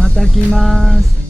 また来ます。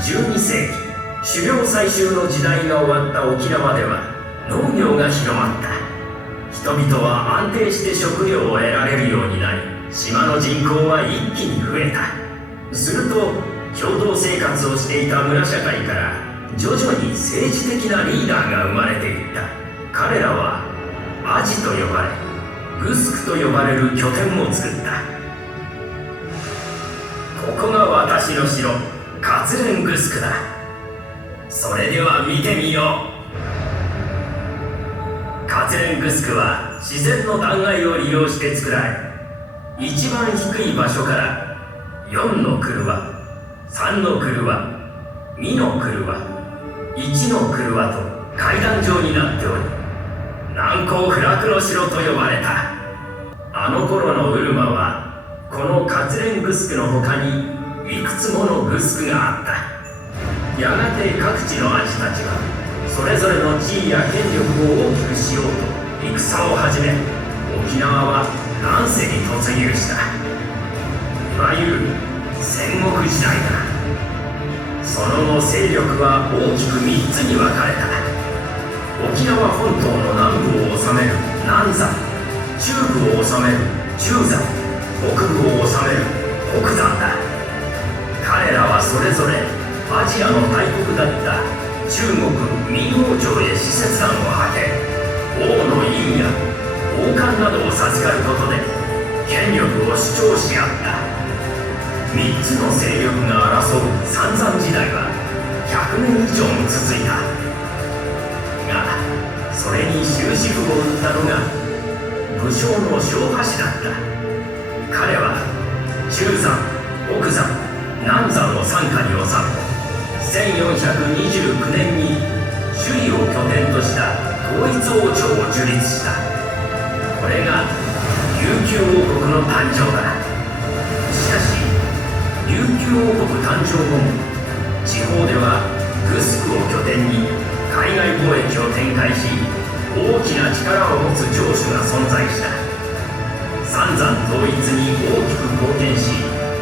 12世紀、狩猟採集の時代が終わった沖縄では農業が広まった。人々は安定して食料を得られるようになり、島の人口は一気に増えた。すると共同生活をしていた村社会から徐々に政治的なリーダーが生まれていった。彼らはアジと呼ばれ、グスクと呼ばれる拠点を作った。ここが私の城、カツレングスクだ。それでは見てみよう。カツレングスクは自然の断崖を利用して作られ、一番低い場所から4のクルワ、3のクルワ、2のクルワ、1のクルワと階段状になっており、難攻不落の城と呼ばれた。あの頃のウルマはこのカツレングスクの他にいくつものグスクがあった。やがて各地のアジたちはそれぞれの地位や権力を大きくしようと戦を始め、沖縄は乱世に突入した。いわゆる戦国時代だ。その後勢力は大きく3つに分かれた。沖縄本島の南部を治める南山、中部を治める中山、北部を治める北山だ。彼らはそれぞれアジアの大国だった中国明王朝へ使節団を派遣、王の印や王冠などを授かることで権力を主張し合った。3つの勢力が争う三山時代は100年以上も続いたが、それに終止符を打ったのが武将の小波氏だった。彼は中山、北山、南山を傘下に収め、1429年に首里を拠点とした統一王朝を樹立した。これが琉球王国の誕生だ。しかし琉球王国誕生後も地方ではグスクを拠点に海外貿易を展開し、大きな力を持つ城主が存在した。三山統一に大きく貢献し、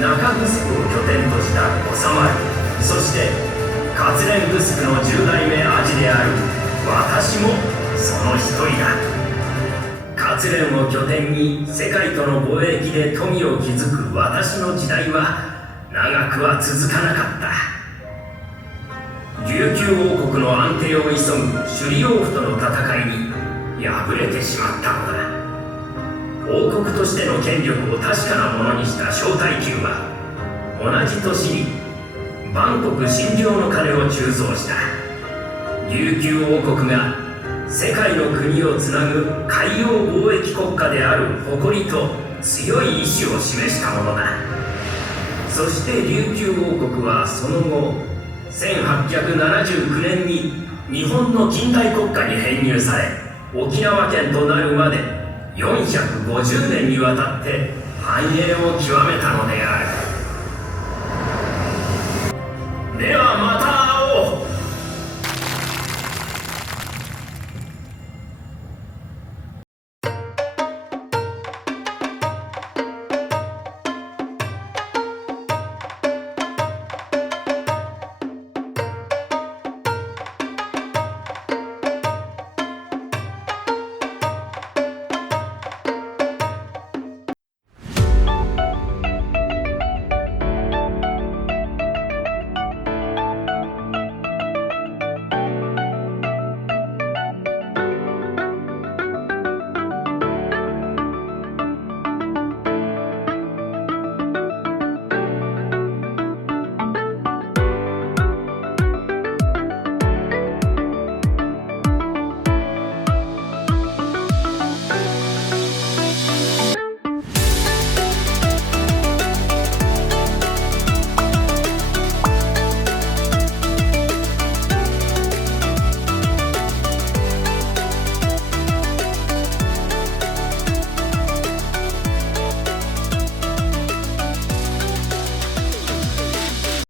中グスクを拠点としたオサマル、そしてカツレングスクの10代目アジである私もその一人だ。カツレンを拠点に世界との貿易で富を築く私の時代は長くは続かなかった。琉球王国の安定を急ぐ首里王府との戦いに敗れてしまったのだ。王国としての権力を確かなものにした小太久は同じ年に万国診療の鐘を鋳造した。琉球王国が世界の国をつなぐ海洋貿易国家である誇りと強い意志を示したものだ。そして琉球王国はその後1879年に日本の近代国家に編入され、沖縄県となるまで450年にわたって繁栄を極めたのである。ではまた。